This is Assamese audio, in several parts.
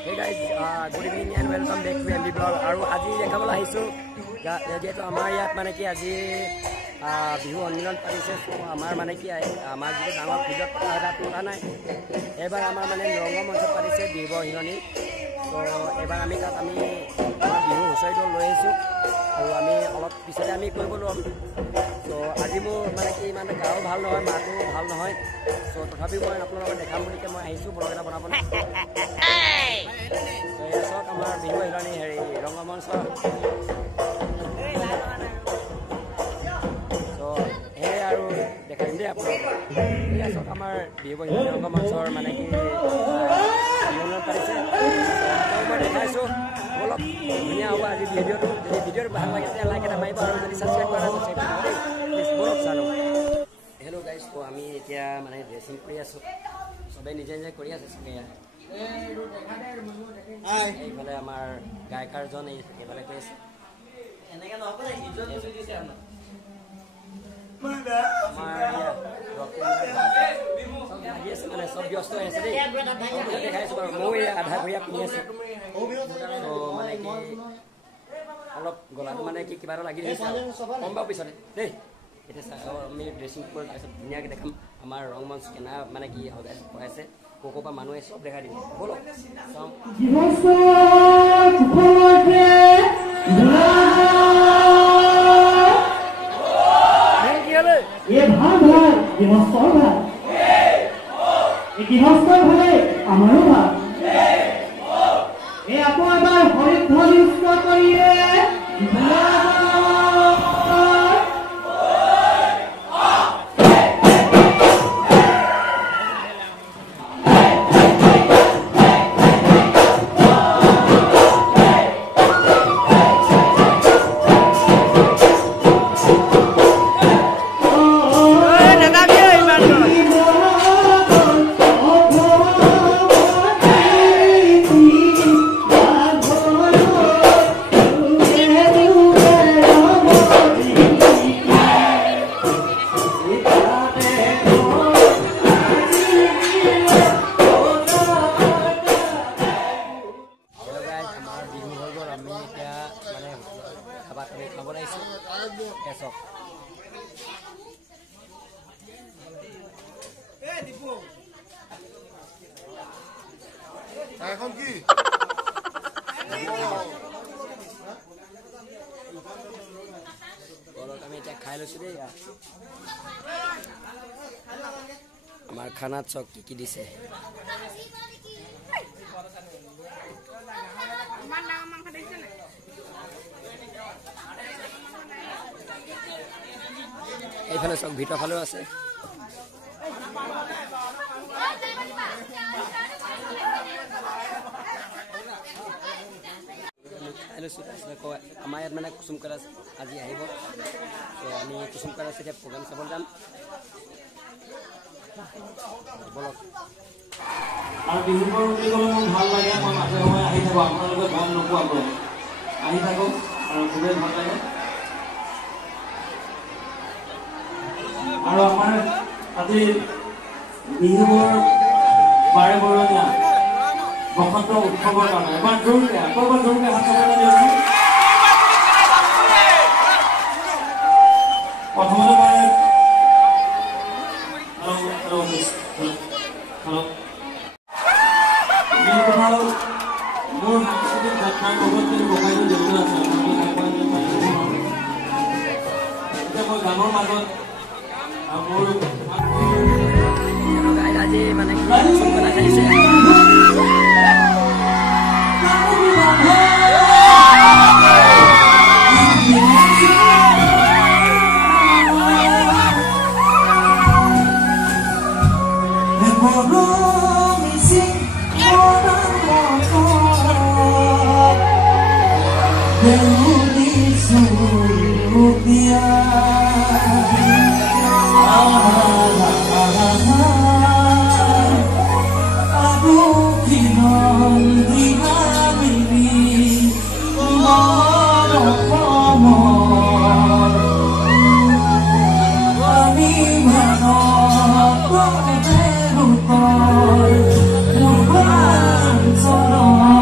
Hey guys, good evening and welcome back to MB Blog. আৰু আজি দেখাবলৈ আহিছোঁ যেহেতু আমাৰ ইয়াত মানে কি আজি বিহু সন্মিলন পাতিছে। আমাৰ মানে কি আমাৰ যিটো ডাঙৰ ফিল্ডত পতা নাই, এইবাৰ আমাৰ মানে ৰংগমঞ্চত পাতিছে বিহু হিৰণী। তো এইবাৰ আমি তাত আমাৰ বিহু হুঁচৰিটো লৈ আহিছোঁ আৰু আমি অলপ পিছতে আমি কৰিব ল'ম। তো আজি মোৰ মানে কি ইমান গাও ভাল নহয়, মাতো ভাল নহয়। তো তথাপিও মই আপোনালোকক দেখাম বুলিকে মই আহিছোঁ ব্লগ এটা বনাবলৈ। এয়া চাওক আমাৰ বিহু হিৰণী ৰংগমঞ্চ। তো সেয়ে আৰু দেখাই দিম দেই আপোনালোকক। এয়া চাওক আমাৰ বিহু হিৰণী ৰংগমঞ্চৰ মানে কি বিহু পাতিছে। মই দেখাইছোঁ অলপ ধুনীয়া হ'ব আজি ভিডিঅ'টো। যদি ভিডিঅ'টো ভাল লাগে তেতিয়া লাইক এটা মাৰিব আৰু যদি ছাবস্ক্ৰাইব কৰা ছাবস্ক্ৰাইব কৰিব দেই। বলক চালোঁ। হেল্ল' গাইজ, তো আমি এতিয়া মানে ড্ৰেছিং কৰি আছোঁ, চবেই নিজে নিজে কৰি আছে চাগে। এইফালে আমাৰ গায়কাৰজন এইফালে কৈ আছে। মানে চব ব্যস্ত হৈ আছে দেই। দেখাইছোঁ বাৰু, ময়ো এই আধা ভৰিয়া পিন্ধি আছোঁ। তো মানে কি অলপ গলাটো মানে কি কিবা এটা লাগি ধৰিছে, গম পাওঁ পিছতে দেই। এতিয়া আমি ড্ৰেছিং কৰি তাৰপিছত ধুনীয়াকৈ দেখাম আমাৰ ৰংমঞ্চ কেনে মানে কি কৰাইছে, ক'ৰ পৰা মানুহ আহিছে চব দেখাই দিম। ব'লক চাওঁ। আমাৰো ভাল এই আকৌ এবাৰ হৰিধ্বনি উচ্চ কৰিয়ে এখন কি আমি এতিয়া খাই লৈছোঁ দেই। আমাৰ খানাত চক কি দিছে। এইফালে চক ভিতৰ ফালেও আছে। আমাৰ ইয়াত মানে কুসুম কৈলাশ আজি আহিব। তো আমি কুসুম কৈলাশ এতিয়া প্ৰগ্ৰাম চাবলৈ যাম। বলক। আৰু বিহু বুলি ক'লে মোৰ ভাল লাগে। মই মাজে সময়ে আহি থাকোঁ, আপোনালোকে গম নোপোৱাকৈ আহি থাকোঁ আৰু খুবেই ভাল লাগে। আৰু আমাৰ আজি বিহুৰ বাৰে বৰণীয়া বসন্ত উৎসৱৰ কাৰণে এবাৰ জোৰকে আকৌ এবাৰ জোৰকে হাত চলাবলৈ দিয়কচোন। প্ৰথমতে মই মোৰ সাংস্কৃতিক যাত্ৰাৰ লগত যদি ককাইটো জড়িত আছে, এতিয়া মই গানৰ মাজত মোৰ আজি মানে কুসুম কৈলাশ আহিছে। Oh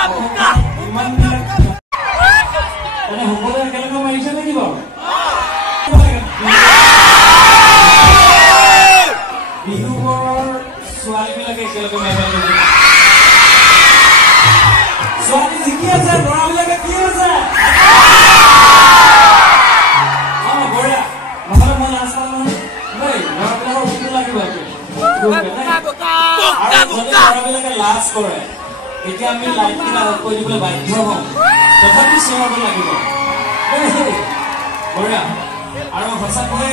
ইমানবিলাক মানে সকলোৱে একেলগে মাৰিছে নেকি বাৰু বিহুবৰ ছোৱালীবিলাকে একেলগে মাৰিব ছোৱালী জিকি আছে ল'ৰাবিলাকে কি আছে বঢ়িয়া নহ'লে মই লাজ পাওঁ নহয় দেই ল'ৰাবিলাকৰ উঠিব লাগিব আৰু যদি ল'ৰাবিলাকে লাজ কৰে এতিয়া আমি লাইটকেইটা অফ কৰি দিবলৈ বাধ্য হ'ম তথাপি চিঞৰাব লাগিব বঢ়িয়া আৰু সঁচাকৈ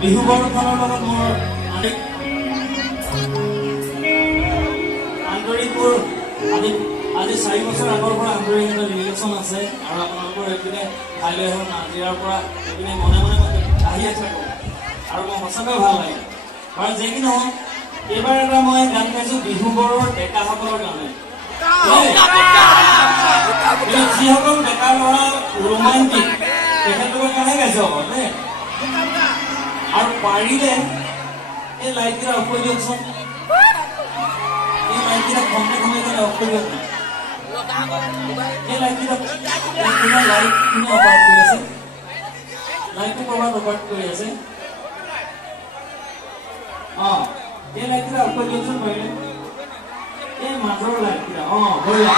বিহু বৰখনৰ লগত মোৰ আন্তৰিকবোৰ আজি 4 বছৰ আগৰ পৰা আন্তৰিক এটা ৰিলেশ্যন আছে আৰু আপোনালোকৰ এইপিনে কাইলৈ হওক নাজিৰাৰ পৰা এইপিনে মনে মনে আহি আছে আৰু মই সঁচাকৈ ভাল লাগে বাৰু যে কি নহওক এইবাৰ এটা মই গান গাইছোঁ বিহু বৰৰ ডেকাসকলৰ কাৰণে যিসকল ডেকা ল'ৰা ৰোমান্টিক তেখেতলোকৰ কাৰণে গাইছোঁ আকৌ দেই আৰু পাৰিলে এই লাইটকেইটা অফ কৰি দিয়কচোন এই লাইটকেইটা কমকে কমকে অফ কৰি দিয়ক এই লাইটকেইটা লাইট কোনে অপাৰেট কৰি আছে লাইটটো ক'ৰবাত অপাৰেট কৰি আছে এই লাইটকেইটা অফ কৰি দিয়কচোন পাৰিলে এই মাজৰ লাইটকেইটা বঢ়িয়া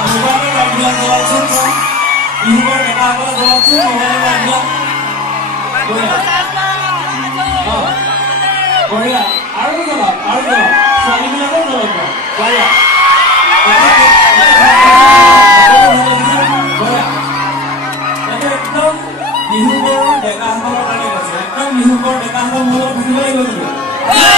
মোবাইলৰ লাইটবিলাক জ্বলাওকচোন বিহুবৰ ডেকাসকলে জ্বলাওকচোন মোবাইলৰ লাইটবিলাক বঢ়িয়া আৰু জ্বলাওক ছোৱালীবিলাকেও জ্বলাওক বঢ়িয়া একদম বিহুবৰ ডেকাসকলৰ কাৰণে আছে একদম বিহুবৰ ডেকাসকল মোৰ লগত থাকিব লাগিব